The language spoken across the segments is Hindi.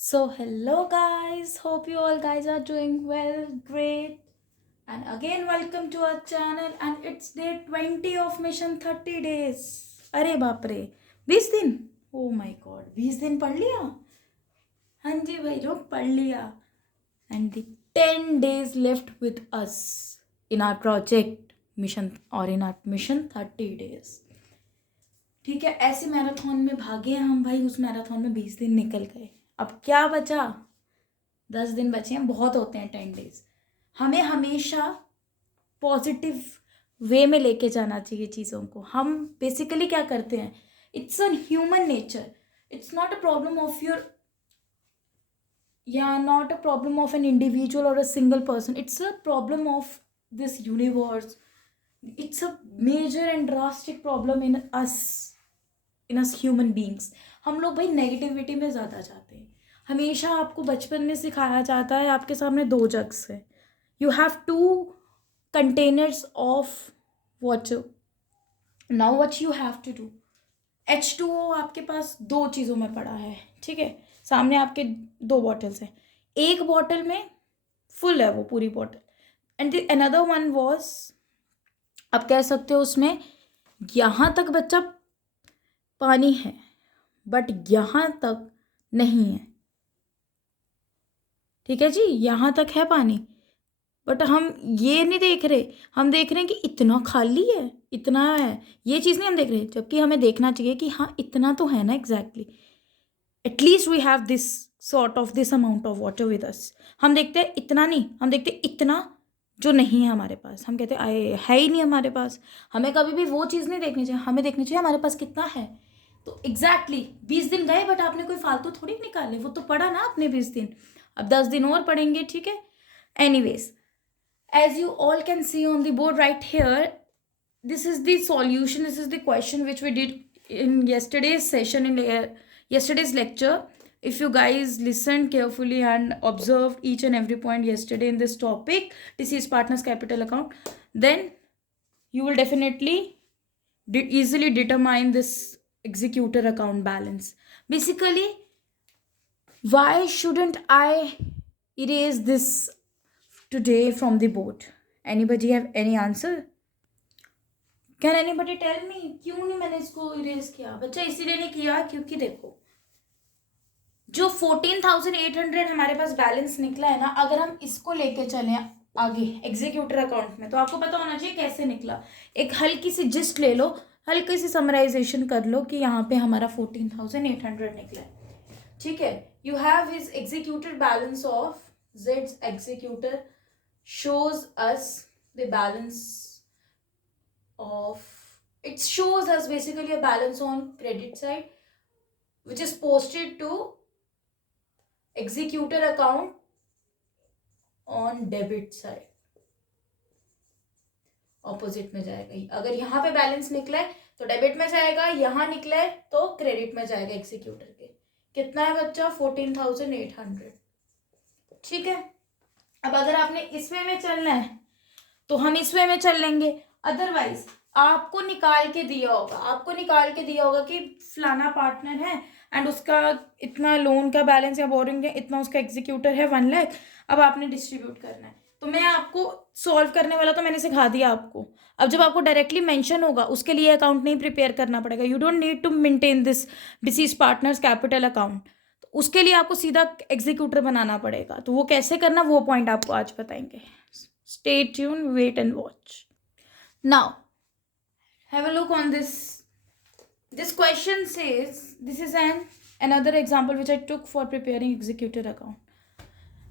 So, hello guys, hope you all guys are doing well, great. And again, welcome to our channel. And it's day 20 of Mission 30 days. अरे बाप रे 20 दिन. Oh my god, 20 दिन पढ़ लिया. हाँ जी भाई लोग पढ़ लिया. And the 10 days left with us in our project mission or in our mission 30 days. ठीक है, ऐसे मैराथन में भागे हम भाई. उस मैराथन में 20 दिन निकल गए. अब क्या बचा? 10 दिन बचे हैं. बहुत होते हैं 10 डेज. हमें हमेशा पॉजिटिव वे में लेके जाना चाहिए चीज़ों को. हम बेसिकली क्या करते हैं, it's a human nature. It's not a problem of your या not a problem of an individual और a single person. It's a problem of this universe. It's a major and drastic problem in us human beings. हम लोग भाई नेगेटिविटी में ज़्यादा जाते हैं. हमेशा आपको बचपन में सिखाया जाता है आपके सामने 2 जग्स है. You have 2 containers of water. Now what you have to do, H2O आपके पास 2 चीज़ों में पड़ा है. ठीक है, सामने आपके 2 बॉटल्स हैं. एक बॉटल में फुल है वो पूरी bottle, and the another one was, आप कह सकते हो उसमें यहाँ तक बच्चा पानी है बट यहाँ तक नहीं है. ठीक है जी, यहाँ तक है पानी बट हम ये नहीं देख रहे. हम देख रहे हैं कि इतना खाली है, इतना है. ये चीज़ नहीं हम देख रहे, जबकि हमें देखना चाहिए कि हाँ इतना तो है ना. Exactly, at least we have this sort of this amount of water with us. हम देखते हैं इतना नहीं, हम देखते हैं इतना जो नहीं है हमारे पास. हम कहते हैं आए है ही नहीं हमारे पास. हमें कभी भी वो चीज़ नहीं देखनी चाहिए. हमें देखनी चाहिए हमारे पास कितना है. तो एग्जैक्टली 20 दिन गए बट आपने कोई फालतू थोड़ी निकाले. वो तो पढ़ा ना आपने 20 दिन. अब 10 दिन और पढ़ेंगे. ठीक है. Anyways, as you all can see on the board right here, this is the solution. This is the question which we did in yesterday's session, in yesterday's lecture. If you guys listened carefully and observed each and every point yesterday in this topic, deceased partners capital account, then you will definitely easily determine this executor account balance. Basically, why shouldn't I erase this today from the board? Anybody have any answer? Can anybody tell me क्यों नहीं मैंने इसको इरेज किया? बच्चा इसीलिए नहीं किया क्योंकि देखो, जो 14,800 हमारे पास बैलेंस निकला है ना, अगर हम इसको लेके चले आगे एग्जीक्यूटर अकाउंट में, तो आपको पता होना चाहिए कैसे निकला. एक हल्की सी जिस्ट ले लो, हल्की सी समराइजेशन कर लो कि यहाँ पे हमारा 14,800 निकला है. ठीक है. You have his executor balance of Z's executor shows us the balance of, it shows us basically a balance on credit side which is posted to executor account on debit side. Opposite में जाएगा. अगर यहाँ पे बैलेंस निकला है तो डेबिट में जाएगा, यहाँ निकला है तो क्रेडिट में जाएगा एग्जीक्यूटर के. कितना है बच्चा? 14,800. ठीक है. अब अगर आपने इस वे में चलना है तो हम इस वे में चल लेंगे. अदरवाइज आपको निकाल के दिया होगा कि फलाना पार्टनर है एंड उसका इतना लोन का बैलेंस या बोरिंग है, इतना उसका एग्जीक्यूटर है 1 लाख. अब आपने डिस्ट्रीब्यूट करना है. तो मैं आपको सॉल्व करने वाला तो मैंने सिखा दिया आपको. अब जब आपको डायरेक्टली मेंशन होगा उसके लिए अकाउंट नहीं प्रिपेयर करना पड़ेगा. You don't need to maintain this deceased partner's capital account. उसके लिए आपको सीधा एग्जीक्यूटर बनाना पड़ेगा. तो वो कैसे करना, वो पॉइंट आपको आज बताएंगे. Stay tune, wait and watch. Now have a look on this. This question says, this is another example which I took for preparing executor account.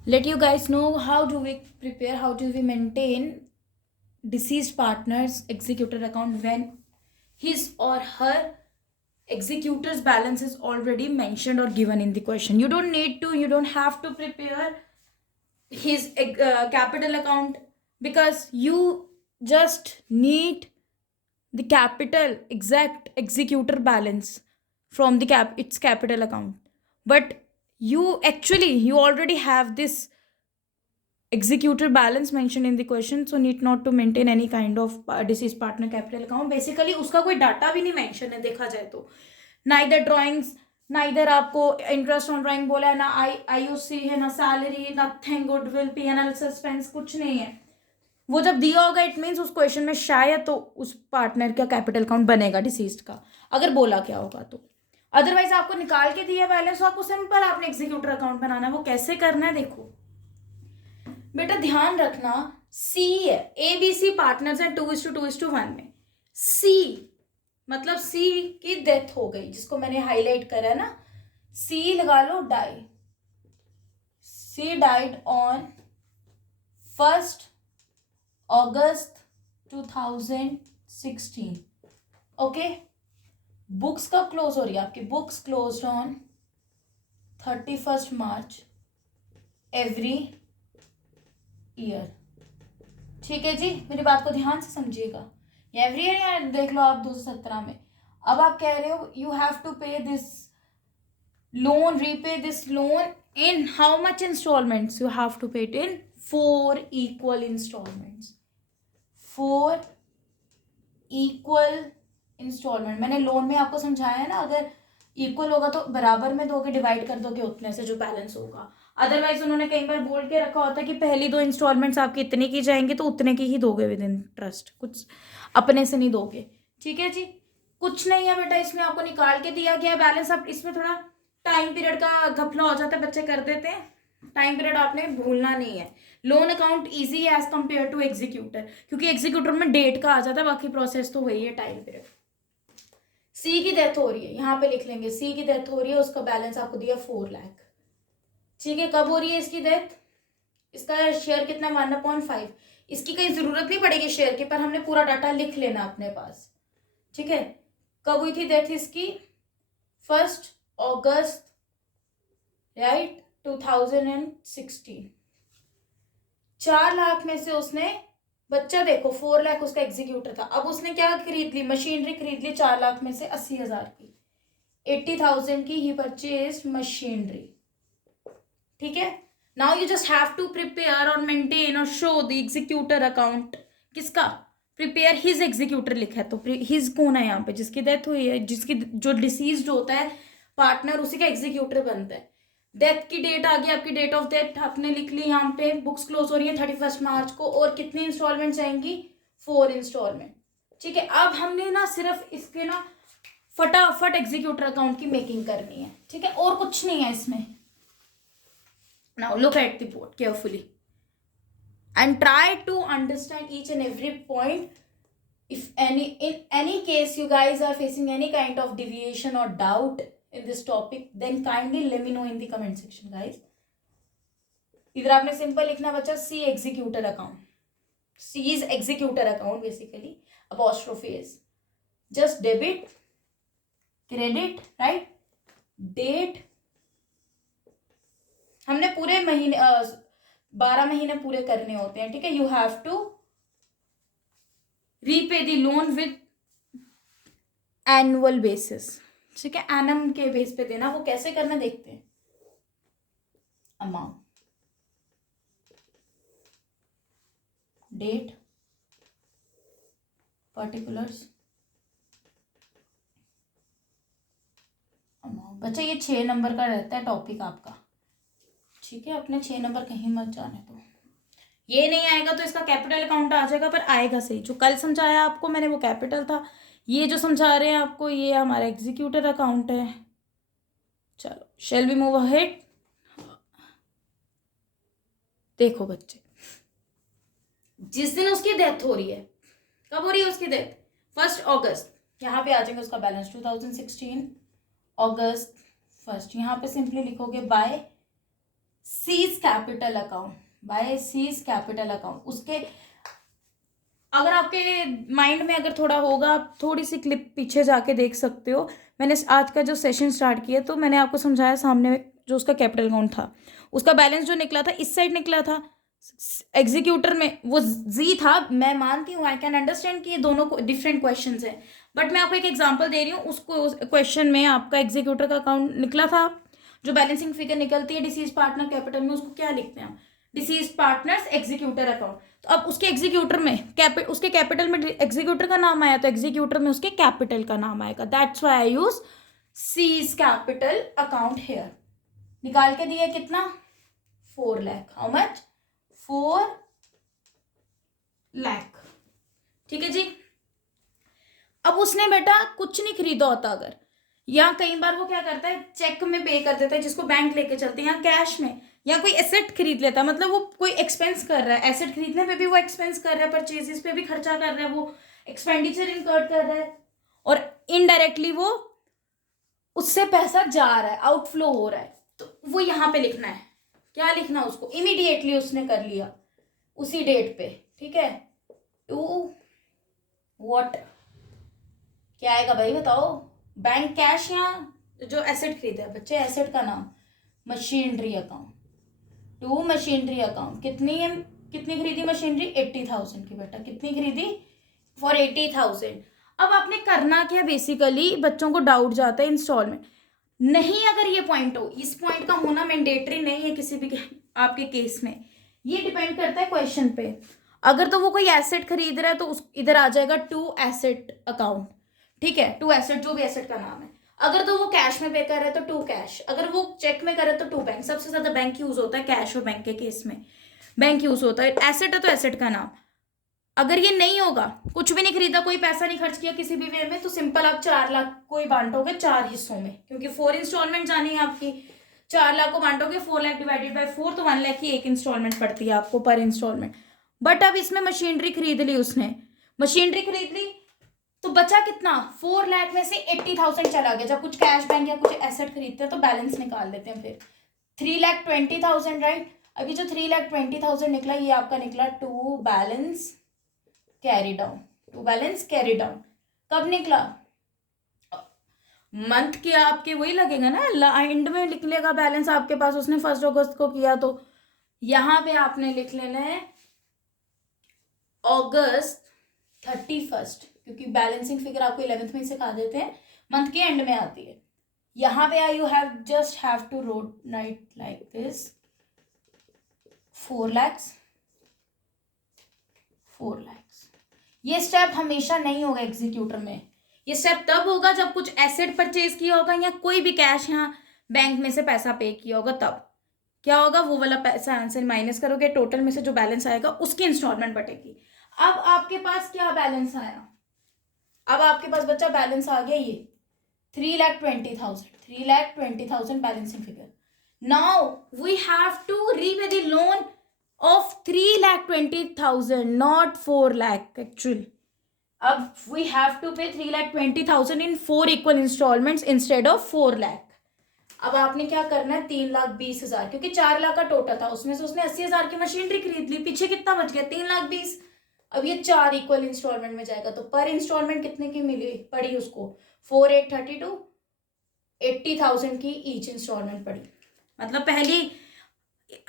Let you guys know how do we prepare, how do we maintain deceased partner's executor account when his or her executor's balance is already mentioned or given in the question. You don't have to prepare his capital account, because you just need the capital exact executor balance from the its capital account. But you already have this executor balance mentioned in the question, so need not to maintain any kind of deceased partner capital account. Basically उसका कोई डाटा भी नहीं मेंशन है देखा जाए तो. neither drawings, ना इधर आपको इंटरेस्ट ऑन ड्राइंग बोला है, ना आईओसी है, ना salary, nothing, goodwill, PNL, suspense, कुछ नहीं है। वो जब दिया होगा इट मीन्स उस क्वेश्चन में शायद तो उस पार्टनर का कैपिटल अकाउंट बनेगा डिसीज्ड का, अगर बोला क्या होगा तो। अदरवाइज आपको निकाल के दिया बैलेंस, तो आपको सिंपल आपने एग्जीक्यूटर अकाउंट बनाना है। वो कैसे करना है देखो बेटा, ध्यान रखना, सी है, ABC पार्टनर्स हैं 2:2:1 में। सी मतलब सी की डेथ हो गई, जिसको मैंने हाईलाइट करा है ना, सी लगा लो, die, C died on 1 August 2016। Okay, books कब क्लोज हो रही है आपकी? Books close on 31 March every year. ठीक है जी, मेरी बात को ध्यान से समझिएगा। एवरी ईयर या देख लो आप 2017 में। अब आप कह रहे हो you have to pay this loan, repay this loan in how much installments? You have to pay it in 4 equal installments. 4 equal installment. मैंने लोन में आपको समझाया है ना, अगर इक्वल होगा तो बराबर में दोगे, डिवाइड कर दोगे उतने से जो बैलेंस होगा। अदरवाइज उन्होंने कई बार बोल के रखा होता है कि पहली 2 इंस्टॉलमेंट्स आपकी इतने की जाएंगे तो उतने की ही दोगे विद इंटरेस्ट, कुछ अपने से नहीं दोगे। ठीक है जी, कुछ नहीं है बेटा, इसमें आपको निकाल के दिया गया बैलेंस। अब इसमें थोड़ा टाइम पीरियड का घपला हो जाता है, बच्चे कर देते हैं। टाइम पीरियड आपने भूलना नहीं है। लोन अकाउंट इजी है एज कंपेयर टू एग्जीक्यूटर, क्योंकि एग्जीक्यूटर में डेट का आ जाता है, बाकी प्रोसेस तो वही है, टाइम पीरियड। सी की डेथ हो रही है, यहाँ पे लिख लेंगे, सी की डेथ हो रही है, उसका बैलेंस आपको दिया 4 लाख। ठीक है, कब हो रही है इसकी डेथ? इसका शेयर कितना? 1/5। इसकी कहीं जरूरत नहीं पड़ेगी शेयर की, पर हमने पूरा डाटा लिख लेना अपने पास। ठीक है, कब हुई थी डेथ इसकी? 1 अगस्त राइट 2016। 4 लाख में से उसने, बच्चा देखो 4 लाख उसका एग्जीक्यूटर था, अब उसने क्या खरीद ली? मशीनरी खरीद ली 4 लाख में से 80,000 की, 80,000 की ही परचेज मशीनरी। ठीक है, now you just have to prepare और मेंटेन और शो द एग्जीक्यूटर अकाउंट। किसका? प्रिपेयर हिज एग्जीक्यूटर लिखा है, तो हिज कौन है यहाँ पे? जिसकी डेथ हुई है, जिसकी जो डिसीज्ड होता है पार्टनर, उसी का एग्जीक्यूटर बनता है। डेथ की डेट आ गई आपकी, डेट ऑफ डेथ आपने लिख ली यहाँ पे। बुक्स क्लोज हो रही है 31 मार्च को, और कितनी इंस्टॉलमेंट आएंगी? 4 इंस्टॉलमेंट। ठीक है, अब हमने ना सिर्फ इसके ना फटाफट एग्जीक्यूटर अकाउंट की मेकिंग करनी है। ठीक है, और कुछ नहीं है इसमें। Now look at the board carefully and try to understand each and every point. If in any case you guys are facing any kind of deviation or doubt in this topic, then kindly let me know in the comment section guys. इधर आपने सिंपल लिखना बच्चा, C executor account, C is executor account basically, apostrophe is just debit, credit, right, date। हमने पूरे महीने 12 महीने पूरे करने होते हैं। ठीक है, you have to repay the loan with annual basis. ठीक है, एनम के बेस पे देना। वो कैसे करना देखते हैं। Amount, date, particulars, amount. बच्चा ये 6 नंबर का रहता है टॉपिक आपका। ठीक है, अपने 6 नंबर कहीं मत जाने दो। ये नहीं आएगा तो इसका कैपिटल अकाउंट आ जाएगा, पर आएगा सही। जो कल समझाया आपको मैंने वो कैपिटल था, ये जो समझा रहे हैं आपको ये हमारा एग्जीक्यूटर अकाउंट है। चलो, शेल वी मूव अहेड। देखो बच्चे, जिस दिन उसकी डेथ हो रही है, कब हो रही है उसकी डेथ? 1 अगस्त। यहाँ पे आ जाएगा उसका बैलेंस 2016 अगस्त 1। यहाँ पे सिंपली लिखोगे by C's capital account, by C's capital account. उसके अगर आपके माइंड में अगर थोड़ा होगा, आप थोड़ी सी क्लिप पीछे जाके देख सकते हो। मैंने आज का जो सेशन स्टार्ट किया तो मैंने आपको समझाया, सामने जो उसका कैपिटल अकाउंट था, उसका बैलेंस जो निकला था इस साइड निकला था, एग्जीक्यूटर में वो जी था। मैं मानती हूँ, आई कैन अंडरस्टैंड कि ये दोनों डिफरेंट क्वेश्चंस हैं, बट मैं आपको एक एग्जांपल दे रही हूँ। उसको क्वेश्चन में आपका एग्जीक्यूटर का अकाउंट निकला था, जो बैलेंसिंग फिगर निकलती है डिसीज पार्टनर कैपिटल में, उसको क्या लिखते हैं हम? Disease partners executor account. तो अब उसके एग्जीक्यूटर में उसके कैपिटल में एग्जीक्यूटर का नाम आया, तो एग्जीक्यूटर में उसके कैपिटल का नाम आएगा। That's why I use C's capital account here, निकाल के दिया कितना 4 लाख, हाउ मच 4 लाख, ठीक है जी। अब उसने बेटा कुछ नहीं खरीदा होता अगर, या कई बार वो क्या करता है चेक में पे कर देता है जिसको बैंक लेके चलते हैं, या कैश में, या कोई एसेट खरीद लेता है, मतलब वो कोई एक्सपेंस कर रहा है, एसेट खरीदने पे भी वो एक्सपेंस कर रहा है, परचेजेस पे भी खर्चा कर रहा है, वो एक्सपेंडिचर इनकर्ड कर रहा है, और इनडायरेक्टली वो उससे पैसा जा रहा है, आउटफ्लो हो रहा है, तो वो यहाँ पे लिखना है, क्या लिखना उसको, इमीडिएटली उसने कर लिया उसी डेट पे, ठीक है। टू व्हाट, क्या आएगा भाई बताओ, बैंक कैश या जो एसेट खरीदा है बच्चे, एसेट का नाम machinery account, to machinery account, कितनी खरीदी मशीनरी 80,000 की बेटा, कितनी खरीदी फॉर 80,000। अब आपने करना क्या, बेसिकली बच्चों को डाउट जाता है इंस्टॉलमेंट नहीं, अगर ये पॉइंट हो, इस पॉइंट का होना मैंडेटरी नहीं है किसी भी आपके केस में, ये डिपेंड करता है क्वेश्चन पे। अगर तो वो कोई एसेट खरीद रहा है तो उस इधर आ जाएगा टू एसेट अकाउंट, ठीक है, टू एसेट जो भी एसेट का नाम है। अगर तो वो कैश में पे कर रहा है तो टू कैश, अगर वो चेक में कर रहा है तो टू बैंक, सबसे ज्यादा बैंक यूज होता है कैश और बैंक के केस में, बैंक यूज होता है। एसेट है तो एसेट का नाम, अगर ये नहीं होगा, कुछ भी नहीं खरीदा, कोई पैसा नहीं खर्च किया किसी भी वे में, तो सिंपल आप 4 लाख को ही बांटोगे 4 हिस्सों में, क्योंकि 4 इंस्टॉलमेंट जानी है आपकी, 4 लाख को बांटोगे 4 लाख डिवाइडेड बाय 4, तो 1 लाख की एक इंस्टॉलमेंट पड़ती है आपको पर इंस्टॉलमेंट। बट अब इसमें मशीनरी खरीद ली उसने, मशीनरी खरीद ली तो बचा कितना, 4 लाख में से 80,000 चला गया। जब कुछ कैश बैंक या कुछ एसेट खरीदते हैं तो बैलेंस निकाल लेते हैं, फिर 3,20,000 राइट। अभी जो 3,20,000 निकला ये आपका निकला to balance carry down, to balance carry down. कब निकला, मंथ के आपके वही लगेगा ना, एंड में निकलेगा बैलेंस आपके पास, उसने 1 अगस्त को किया, तो यहां पे आपने लिख लेना है अगस्त 31, क्योंकि बैलेंसिंग फिगर आपको 11th में सिखा देते हैं, मंथ के एंड में आती है। यहां पे you have just have to write like this 4 lakh. ये स्टेप हमेशा नहीं होगा एग्जीक्यूटर में, ये स्टेप तब होगा जब कुछ एसेट परचेज किया होगा या कोई भी कैश यहाँ बैंक में से पैसा पे किया होगा, तब क्या होगा, वो वाला पैसा आंसर माइनस करोगे, टोटल में से जो बैलेंस आएगा उसकी इंस्टॉलमेंट बटेगी। अब आपके पास क्या बैलेंस आया, अब आपके पास बच्चा बैलेंस आ गया ये 3,20,000 balancing figure. Now we have to repay the loan of 3,20,000, not 4 lakh actually. अब we have to pay 3,20,000 in 4 equal installments instead of 4 lakh. अब आपने क्या करना है, 3,20,000, क्योंकि 4 लाख का टोटल था, उसमें से उसने 80,000 की मशीनरी खरीद ली, पीछे कितना बच गया 3,20,000। अब ये 4 इक्वल इंस्टॉलमेंट में जाएगा, तो पर इंस्टॉलमेंट कितने की मिली पड़ी उसको, 4,832, 80,000 की ईच इंस्टॉलमेंट पड़ी। मतलब पहली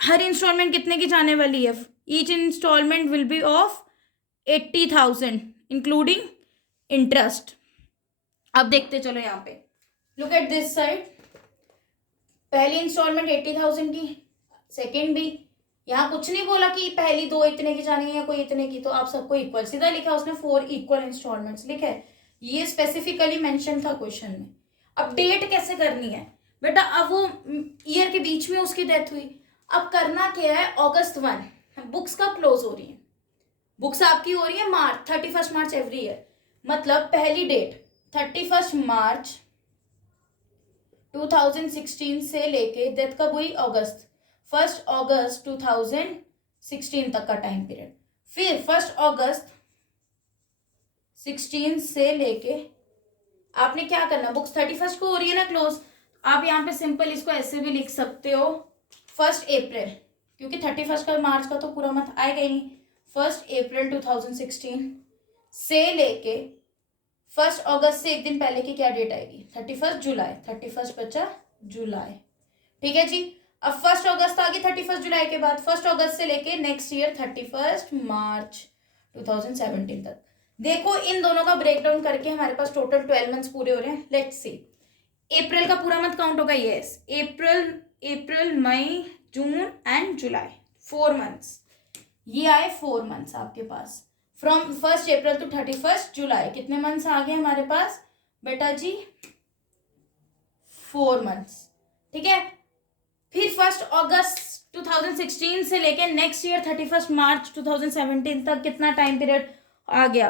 हर इंस्टॉलमेंट कितने की जाने वाली है, each installment will be of 80,000 including interest. अब देखते चलो यहाँ पे, लुक एट दिस साइड, पहली इंस्टॉलमेंट 80,000 की, सेकेंड भी, यहाँ कुछ नहीं बोला कि पहली 2 इतने की जानी है या कोई इतने की, तो आप सबको इक्वल, सीधा लिखा उसने 4 इक्वल इंस्टॉलमेंट्स लिखा है, ये स्पेसिफिकली मेंशन था क्वेश्चन में। अब डेट कैसे करनी है बेटा, अब वो ईयर के बीच में उसकी डेथ हुई, अब करना क्या है, August 1 बुक्स कब क्लोज हो रही है, बुक्स आपकी हो रही है मार्च 31 मार्च एवरी ईयर, मतलब पहली डेट 31 मार्च 2016 से लेके डेथ कब हुई, अगस्त 1 अगस्त 2016 तक का टाइम पीरियड। फिर 1 अगस्त 16 से लेके आपने क्या करना, बुक्स 31 को हो रही है ना क्लोज, आप यहाँ पे सिंपल इसको ऐसे भी लिख सकते हो 1 अप्रैल, क्योंकि 31 का मार्च का तो पूरा मंथ आएगा ही नहीं, 1 अप्रैल 2016 से लेके 1 अगस्त से एक दिन पहले की क्या डेट आएगी, 31 जुलाई, 31 बचा जुलाई, ठीक है जी। अब 1 अगस्त आ गई 31 जुलाई के बाद, 1 अगस्त से लेके नेक्स्ट ईयर 31 मार्च 2017 तक। देखो इन दोनों का ब्रेकडाउन करके हमारे पास टोटल 12 मंथ्स पूरे हो रहे हैं। लेट्स सी, अप्रैल का पूरा मंथ काउंट होगा, यस, अप्रैल मई जून एंड जुलाई, 4 मंथ्स, ये आए 4 मंथ्स आपके पास, फ्रॉम 1 अप्रैल टू 31 जुलाई। कितने मंथ्स आ गए हमारे पास बेटा जी, 4 मंथ्स, ठीक है। फिर 1 अगस्त 2016 से लेके नेक्स्ट ईयर 31 मार्च 2017 तक कितना टाइम पीरियड आ गया,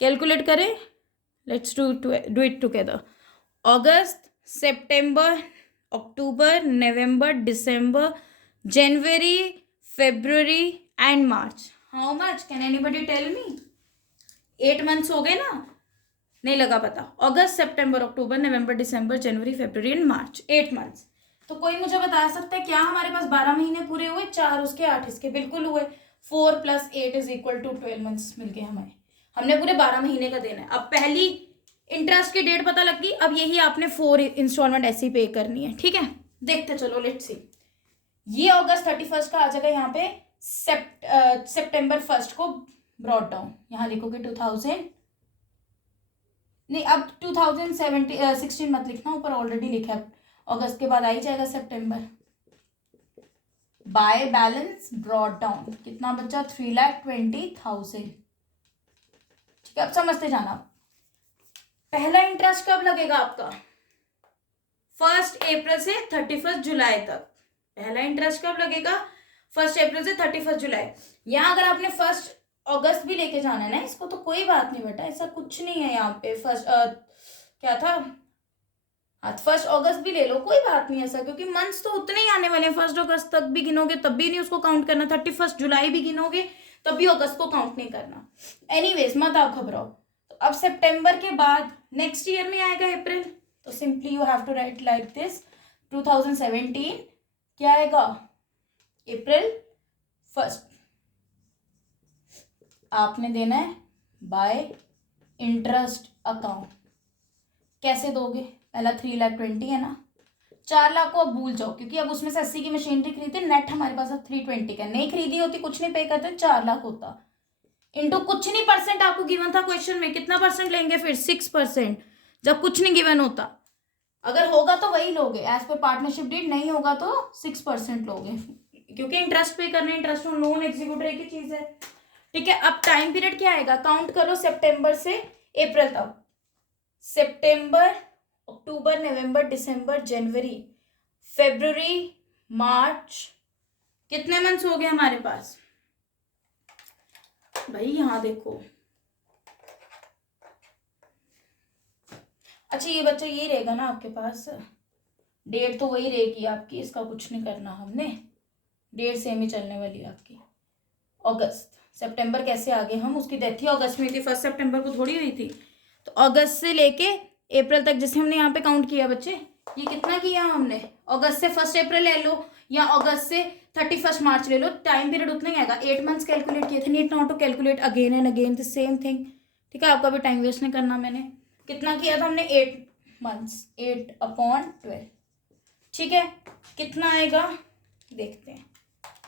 कैलकुलेट करें। Let's do it together. अगस्त, सितंबर, अक्टूबर, नवंबर, दिसंबर, जनवरी, फरवरी एंड मार्च। How much, can anybody tell me? 8 months हो गए ना, नहीं लगा पता। अगस्त, सितंबर, अक्टूबर, नवंबर, दिसंबर, जनवरी, फरवरी एंड मार्च, 8 मंथ्स। तो कोई मुझे बता सकता है क्या हमारे पास 12 महीने पूरे हुए? 4 उसके 8 इसके, बिल्कुल हुए। 4 + 8 = 12 मंथ्स मिल गए हमें। हमने पूरे 12 महीने का देना है। अब पहली इंटरेस्ट की डेट पता लग गई, अब यही आपने 4 इंस्टॉलमेंट ऐसी पे करनी है, ठीक है। देखते चलो, लेट्स सी। ये अगस्त 31 का आ जाएगा यहाँ पे, सितंबर 1 को ब्रॉट डाउन, यहाँ लिखोगे 2000, नहीं अब 2016 मत लिखना, ऊपर ऑलरेडी लिखा है। अगस्त के बाद आ ही जाएगा सितंबर। बाय बैलेंस ब्रॉट डाउन कितना बचा? 3,20,000, ठीक है। अब समझते जाना, पहला इंटरेस्ट कब लगेगा आपका? 1 अप्रैल से 31 जुलाई तक। पहला इंटरेस्ट कब लगेगा? 1 अप्रैल से 31 जुलाई। यहाँ अगर आपने 1 अगस्त भी लेके जाना है ना इसको, तो कोई बात नहीं बेटा, ऐसा कुछ नहीं है यहाँ पे। क्या था, 1 अगस्त भी ले लो, कोई बात नहीं ऐसा, क्योंकि मंथ्स तो उतने ही आने वाले हैं। 1 अगस्त तक भी गिनोगे तब भी नहीं उसको काउंट करना, 31 जुलाई भी गिनोगे तब भी अगस्त को काउंट नहीं करना। एनीवेज, मत आप घबराओ। तो अब सितंबर के बाद नेक्स्ट ईयर में आएगा अप्रैल, तो simply you have to write like this, 2017 क्या आएगा? अप्रैल 1 आपने देना है बाय इंटरेस्ट अकाउंट। कैसे दोगे? पहला 3,20,000 है ना, 4 लाख को अब भूल जाओ, क्योंकि अब उसमें से 80 की मशीनरी खरीदे, नेट हमारे पास अब 320 का। नहीं खरीदी होती, कुछ नहीं पे करते, 4 लाख होता, इंटू कुछ नहीं परसेंट आपको गिवन था क्वेश्चन में। कितना परसेंट लेंगे फिर? 6%, जब कुछ नहीं गिवन होता। अगर होगा तो वही लोगे एज पर पार्टनरशिप डीड, नहीं होगा तो 6% लोगे, क्योंकि इंटरेस्ट पे करना, इंटरेस्ट और लोन एग्जीक्यूट एक ही चीज है, ठीक है। अब टाइम पीरियड क्या आएगा? काउंट करो सितंबर से अप्रैल तक। सितंबर, अक्टूबर, नवंबर, दिसंबर, जनवरी, फरवरी, मार्च, कितने मंथ्स हो गए हमारे पास भाई? यहां देखो, अच्छा ये बच्चा ये रहेगा ना आपके पास, डेट तो वही रहेगी आपकी, इसका कुछ नहीं करना हमने, डेट सेम ही चलने वाली है आपकी। अगस्त, सितंबर कैसे आ गए हम? उसकी डेथ ही अगस्त में थी, 1 सितंबर को थोड़ी हुई थी। तो अगस्त से लेके अप्रैल तक जैसे हमने यहाँ पे काउंट किया बच्चे, ये कितना किया हमने? अगस्त से 1 अप्रैल ले लो, या अगस्त से 31 मार्च ले लो, टाइम पीरियड उतना ही आएगा। 8 मंथ्स कैलकुलेट किए थे, need not to calculate again and again the same thing, ठीक है। आपका भी टाइम वेस्ट नहीं करना। मैंने कितना किया था हमने? 8 मंथ्स, 8/12, ठीक है। कितना आएगा देखते हैं,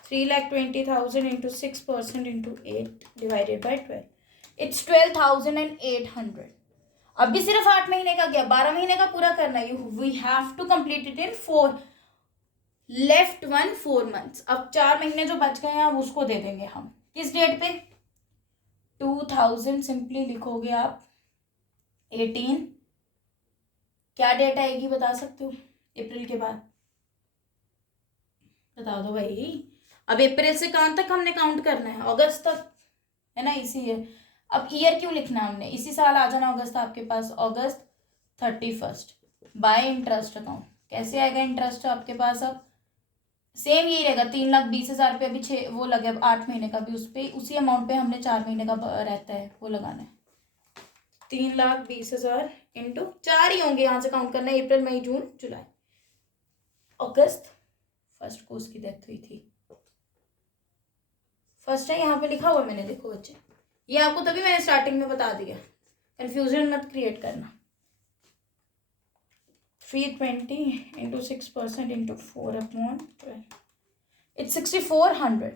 3,20,000 into 6% into 8 divided by 12, it's 12,800। अब भी सिर्फ 8 महीने का गया, 12 महीने का पूरा करना है। We have to complete it in 4, left 4 months. अब 4 महीने जो बच गए हैं अब उसको दे देंगे हम, किस डेट पे? 2000, सिंपली लिखोगे आप 18, क्या डेट आएगी बता सकते हो अप्रैल के बाद? बता दो भाई। अब अप्रैल से कहाँ तक हमने काउंट करना है? अगस्त तक, है ना, इसी है। अब ईयर क्यों लिखना हमने? इसी साल आ जाना अगस्त आपके पास, अगस्त 31 बाय इंटरेस्ट अकाउंट। कैसे आएगा इंटरेस्ट आपके पास? अब सेम यही रहेगा, 3,20,000 रुपये अभी 6 वो लगे, अब 8 महीने का भी उस पर उसी अमाउंट पे हमने 4 महीने का रहता है वो लगाना है। 3,20,000 इंटू 4 ही होंगे, यहाँ से काउंट करना है, अप्रैल, मई, जून, जुलाई। अगस्त 1 को उसकी डेथ हुई थी, 1 है, यहाँ पे लिखा हुआ मैंने, देखो बच्चे, ये आपको तभी मैंने स्टार्टिंग में बता दिया, कंफ्यूजन मत क्रिएट करना। 320 into 6% into 4/12, it's 6,400।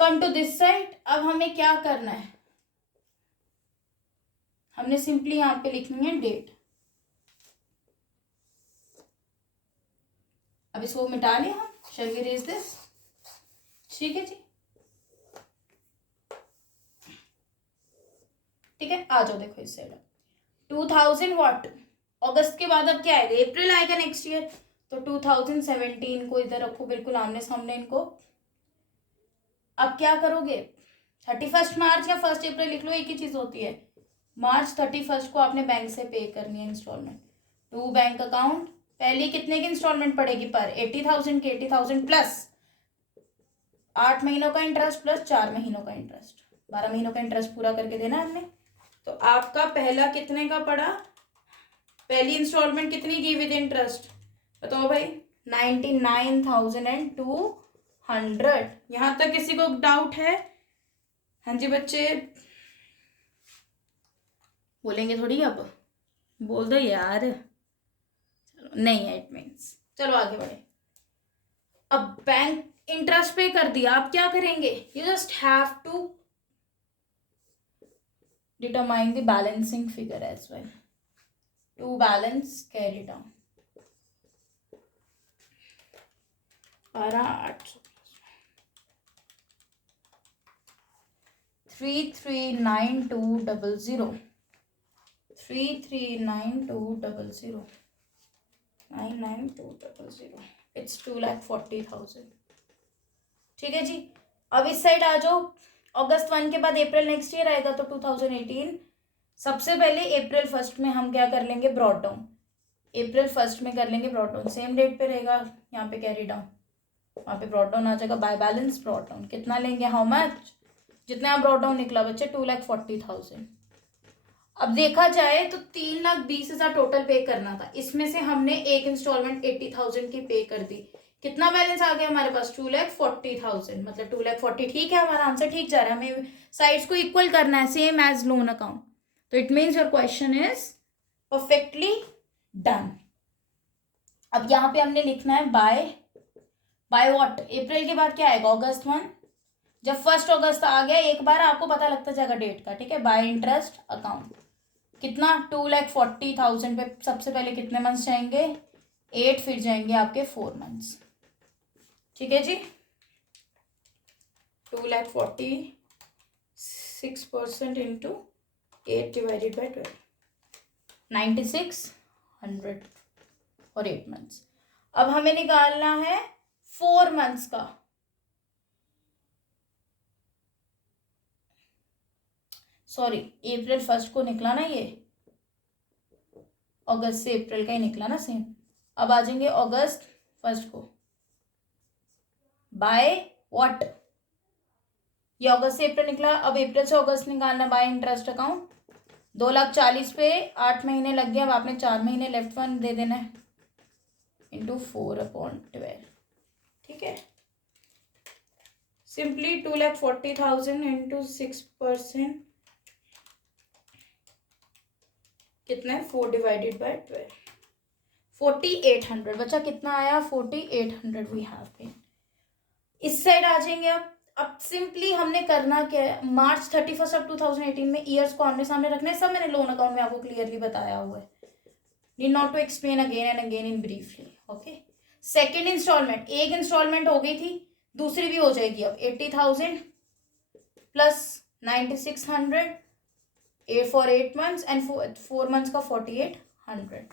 Come to this side. अब हमें क्या करना है? हमने सिंपली यहाँ पे लिखनी है डेट। अब इसको मिटा लें हम, शैल वी इरेज दिस, ठीक है जी, ठीक है। आ जाओ देखो इस साइड, 2000 व्हाट अगस्त के बाद अब क्या आएगा, अप्रैल आएगा नेक्स्ट ईयर। तो 2017 को इधर रखो बिल्कुल आमने सामने इनको। अब क्या करोगे, 31 मार्च या 1 अप्रैल लिख लो, एक ही चीज होती है। मार्च 31 को आपने बैंक से पे करनी है इंस्टॉलमेंट टू बैंक अकाउंट। पहली कितने की इंस्टॉलमेंट पड़ेगी पर 80,000 की, 80,000 प्लस 8 महीनों का इंटरेस्ट प्लस 4 महीनों का इंटरेस्ट, 12 महीनों का इंटरेस्ट पूरा करके देना है हमने। तो आपका पहला कितने का पड़ा, पहली इंस्टॉलमेंट कितनी की विद इंटरेस्ट बताओ भाई, 99,200। यहां तक किसी को डाउट है? हाँ जी बच्चे, बोलेंगे थोड़ी अब, बोल दो यार, चलो नहीं है इट मीन्स, चलो आगे बढ़े। अब बैंक इंटरेस्ट पे कर दिया, आप क्या करेंगे, you just have to determine the balancing figure as well to balance carry down. 12,800 339200 339200 99200, it's 2,40,000। ठीक है जी। अब इस साइड आ जाओ, अगस्त 1 के बाद अप्रैल नेक्स्ट ईयर आएगा तो 2018। सबसे पहले अप्रैल 1 में हम क्या कर लेंगे, ब्रॉड डाउन। अप्रैल 1 में कर लेंगे ब्रॉड डाउन, सेम डेट पे रहेगा यहाँ पे कैरी डाउन, वहाँ पे ब्रॉड डाउन आ जाएगा बाय बैलेंस ब्रॉड डाउन। कितना लेंगे, हाउ मच, जितना ब्रॉड डाउन निकला बच्चे 2,40,000। अब देखा जाए तो 3,20,000 टोटल पे करना था, इसमें से हमने एक इंस्टॉलमेंट 80,000 की पे कर दी। कितना बैलेंस आ गया हमारे पास, 2,40,000, मतलब 2,40,000। ठीक है, हमारा आंसर ठीक जा रहा है, हमें साइड्स को इक्वल करना है सेम एज लोन अकाउंट। तो it means your question is perfectly done. अब यहाँ पे हमने लिखना है बाय व्हाट, अप्रैल के बाद क्या आएगा, अगस्त 1। जब 1 अगस्त आ गया एक बार आपको पता लगता जाएगा डेट का, ठीक है। बाय इंटरेस्ट अकाउंट कितना, 2,40,000 पे सबसे पहले कितने मंथ्स जाएंगे, 8, फिर जाएंगे आपके 4 मंथ्स। ठीक है जी, 2,46% इंटू 8 डिवाइडेड बाई 12, 9,600 और 8 मंथ्स। अब हमें निकालना है 4 मंथ्स का। सॉरी, अप्रैल 1 को निकला ना ये, अगस्त से अप्रैल का ही निकला ना सेम। अब आ जाएंगे अगस्त 1 को बाय व्हाट, ये अगस्त से अप्रैल निकला, अब अप्रैल से अगस्त निकालना बाय इंटरेस्ट अकाउंट। 2,40,000 पे 8 महीने लग गए, अब आपने 4 महीने लेफ्ट वन दे देना है इंटू 4/12। ठीक है, सिंपली 2,40,000 इंटू 6% कितना है, 4 डिवाइडेड बाय 12, 4,800। बच्चा कितना आया, 4,800 वी हैव बीन। इस साइड आ जाएंगे अब सिंपली हमने करना क्या है, मार्च 31 ऑफ 2018 में ईयर्स को आमने सामने रखना है। सब मैंने लोन अकाउंट में आपको क्लियरली बताया हुआ है, need not to explain again and again in briefly. Okay, second installment, एक इंस्टॉलमेंट हो गई थी, दूसरी भी हो जाएगी अब 80,000 plus 9,600 for 8 months and 4 months का 4,800।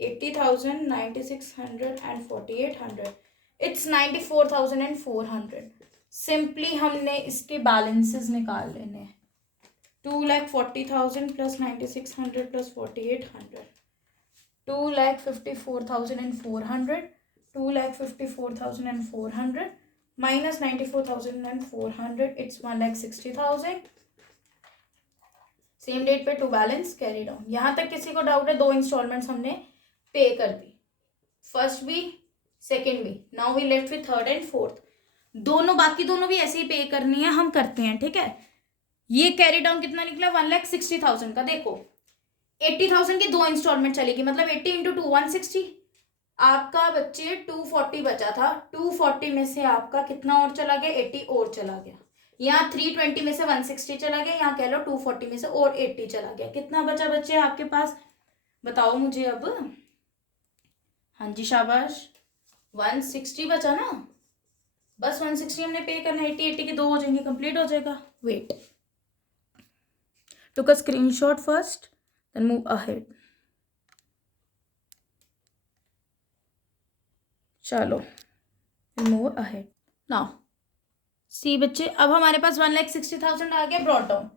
80,000, 9,600 एंड 4,800, इट्स 94,400। सिंपली हमने इसके बैलेंसेस निकाल लेने हैं, 2,40,000 plus 9,600 plus 4,800, 2,54,400, 2,54,400 minus 94,400, it's 1,60,000। Same date पे टू बैलेंस कैरी डाउन। यहां तक किसी को डाउट है, 2 इंस्टॉलमेंट्स हमने पे कर दी, फर्स्ट भी सेकेंड भी, now we left with third and fourth. दोनों बाकी दोनों भी ऐसे ही पे करनी है, हम करते हैं। ठीक है, ये कैरी डाउन कितना निकला, 1,60,000 का। देखो 80,000 की 2 इंस्टॉलमेंट चलेगी, मतलब 80 इंटू 2 160। आपका बच्चे 240 बचा था, 240 में से आपका कितना और चला गया, 80 और चला गया। यहाँ 320 में से 160 चला गया, यहाँ कह लो 240 में से और 80 चला गया। कितना बचा बच्चे आपके पास, बताओ मुझे अब। हाँ जी शाबाश, 160 बचा ना, बस 160 हमने पे करना है, 80 के 2 हो जाएंगे, कंप्लीट हो जाएगा। Wait, took a screenshot first then move ahead. चलो मूव अहेड नाउ। सी बच्चे, अब हमारे पास 1,60,000 आ गया ब्रॉट डाउन।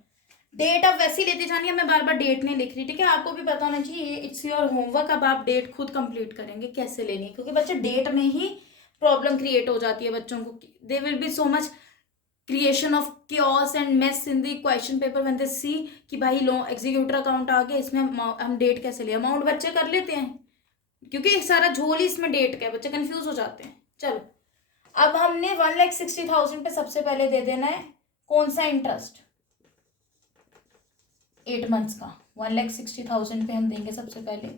डेट अब वैसी लेती जानी है, मैं बार बार डेट नहीं लिख रही, ठीक है। आपको भी पता होना चाहिए, इट्स योर होमवर्क। अब आप डेट खुद कंप्लीट करेंगे कैसे लेनी है, क्योंकि बच्चे डेट में ही प्रॉब्लम क्रिएट हो जाती है बच्चों को। They will be so much creation of chaos and mess in the question paper when they see कि भाई लो एग्जीक्यूटर अकाउंट आ गया, इसमें हम डेट कैसे ले। अमाउंट बच्चे कर लेते हैं, क्योंकि सारा झोल ही इसमें डेट का है, बच्चे कंफ्यूज हो जाते हैं। चलो, अब हमने 1,60,000 पे सबसे पहले दे देना है कौन सा इंटरेस्ट, 8 मंथ्स का। 1,60,000 पे हम देंगे सबसे पहले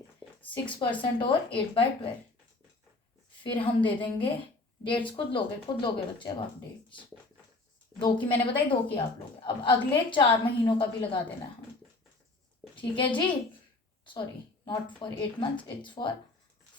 6% और 8/12। फिर हम दे देंगे, डेट्स खुद लोगे बच्चे। अब आप डेट्स 2 की मैंने बताई, 2 की आप लोगे। अब अगले 4 महीनों का भी लगा देना है हम, ठीक है जी। Sorry, not for 8 months, it's for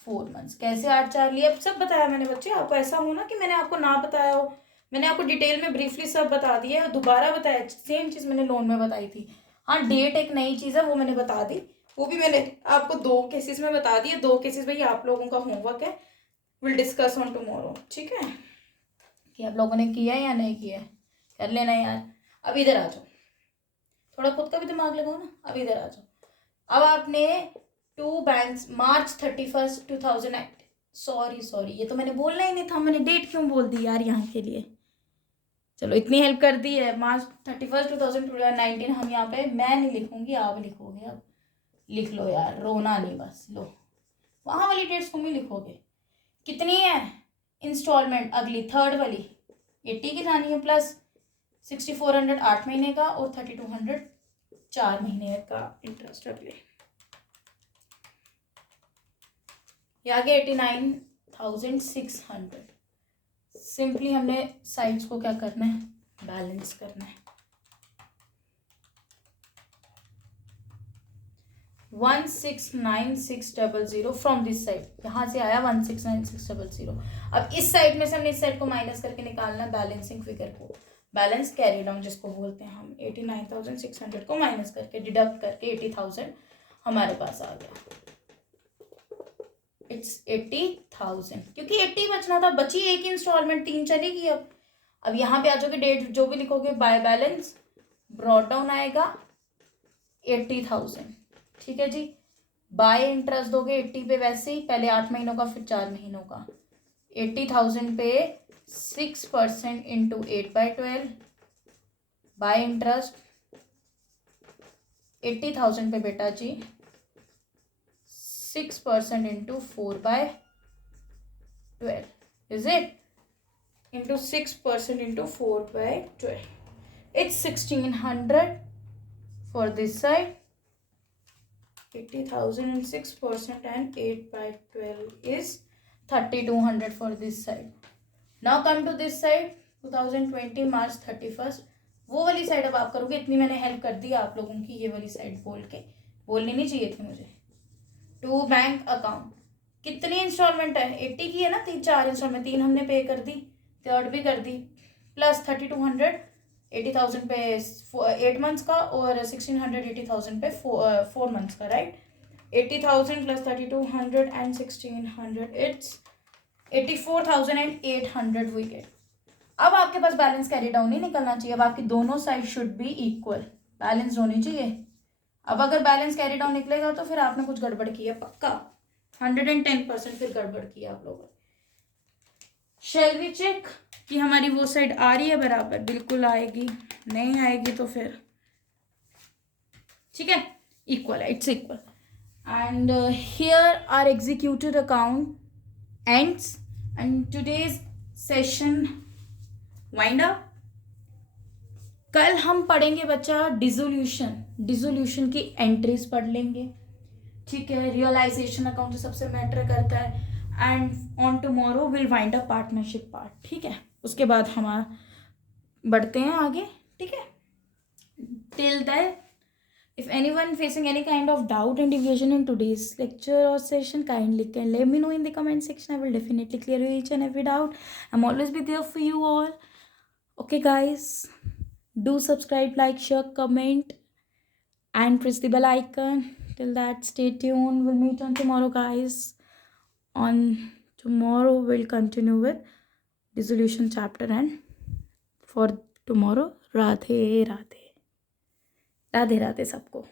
4 months. कैसे 8/4 लिए, अब सब बताया मैंने बच्चे। आपको ऐसा हो ना कि मैंने आपको ना बताया हो, मैंने आपको डिटेल में ब्रीफली सब बता दिया है, दोबारा बताया, सेम चीज़ मैंने लोन में बताई थी। हाँ, डेट एक नई चीज़ है, वो मैंने बता दी, वो भी मैंने आपको 2 केसेस में बता दिए। 2 केसेस भाई आप लोगों का होमवर्क है, विल डिस्कस ऑन टुमारो, ठीक है। कि आप लोगों ने किया है या नहीं किया है, कर लेना यार। अब इधर आ जाओ, थोड़ा खुद का भी दिमाग लगाओ ना। अब इधर आ जाओ। अब आपने 2 बैंक्स March 31st 2008, सॉरी ये तो मैंने बोलना ही नहीं था, मैंने डेट क्यों बोल दी यार यहाँ के लिए। चलो, इतनी हेल्प कर दी है। March 31st 2019 हम यहाँ पे, मैं नहीं लिखूंगी, आप लिखोगे। अब लिख लो यार, रोना नहीं, बस लो, वहाँ वाली डेट्स तुम ही लिखोगे। कितनी है इंस्टॉलमेंट, अगली थर्ड वाली 80 की जानी है, प्लस 6,400 8 महीने का और 3,200 4 महीने का इंटरेस्ट अगले। ये आ गया 89,600। सिंपली हमने साइड्स को क्या करना है, बैलेंस करना है। 1,696,000 फ्रॉम दिस साइड, यहाँ से आया 1,696,000। अब इस साइड में से हमने इस साइड को माइनस करके निकालना बैलेंसिंग फिगर को, बैलेंस कैरी डाउन जिसको बोलते हैं हम। 89,600 को माइनस करके, डिडक्ट करके 80,000 हमारे पास आ गया। इट्स 80,000, क्योंकि 80 बचना था, बची एक इंस्टॉलमेंट, 3 चलेगी। अब यहाँ पे आ जाओगे, डेट जो भी लिखोगे बाय बैलेंस, ब्रॉट डाउन आएगा 80,000, ठीक है जी। बाय इंटरेस्ट दोगे 80 पे, वैसे ही पहले 8 महीनों का फिर 4 महीनों का। 80,000 पे 6% इंटू 8/12 बाय इंटरेस्ट। 80,000 पे बेटा जी 6% into 4/12, is it, into 6% into 4/12। It's 1,600 for this side. 80,000 and 6% and 8/12 is 3,200 for this side. Now come to this side, 2020 March 31st, वो वाली साइड अब आप करोगे। इतनी मैंने हेल्प कर दी आप लोगों की, ये वाली साइड बोलनी नहीं चाहिए थी मुझे। 2 बैंक अकाउंट, कितनी इंस्टॉलमेंट है, 80 की है ना, 4 इंस्टॉलमेंट, 3 हमने पे कर दी, थर्ड भी कर दी, प्लस 3,200 80,000 पे 8 मंथ्स का और 1,600 80,000 पे 4 मंथ्स का, right. 80,000 plus 3,200 and 1,600, it's 84,800 we get. अब आपके पास बैलेंस कैरी डाउन नहीं निकलना चाहिए, अब आपकी दोनों side should be equal, balance होनी चाहिए। अब अगर बैलेंस कैरी डाउन निकलेगा तो फिर आपने कुछ गड़बड़ की है पक्का, 110% फिर गड़बड़ की है आप लोगों ने। शैल वी चेक कि हमारी वो साइड आ रही है बराबर, बिल्कुल आएगी, नहीं आएगी तो फिर ठीक है, इक्वल है, it's equal. And here are executed account ends and today's session wind up. कल हम पढ़ेंगे बच्चा डिसोल्यूशन की एंट्रीज पढ़ लेंगे, ठीक है। रियलाइजेशन अकाउंट सबसे मैटर करता है, and on tomorrow will wind up partnership part, ठीक है। उसके बाद हम बढ़ते हैं आगे, ठीक है। Till that, if anyone facing any kind of doubt and deviation in today's lecture or session, kindly can let me know in the comment section. I will definitely clear each and every doubt. I'm always be there for you all. Okay guys, do subscribe, like, share, comment and press the bell icon. Till that, stay tuned. We'll meet on tomorrow guys on tomorrow we'll continue with dissolution chapter, and for tomorrow, Radhe Radhe, Radhe Radhe सबको।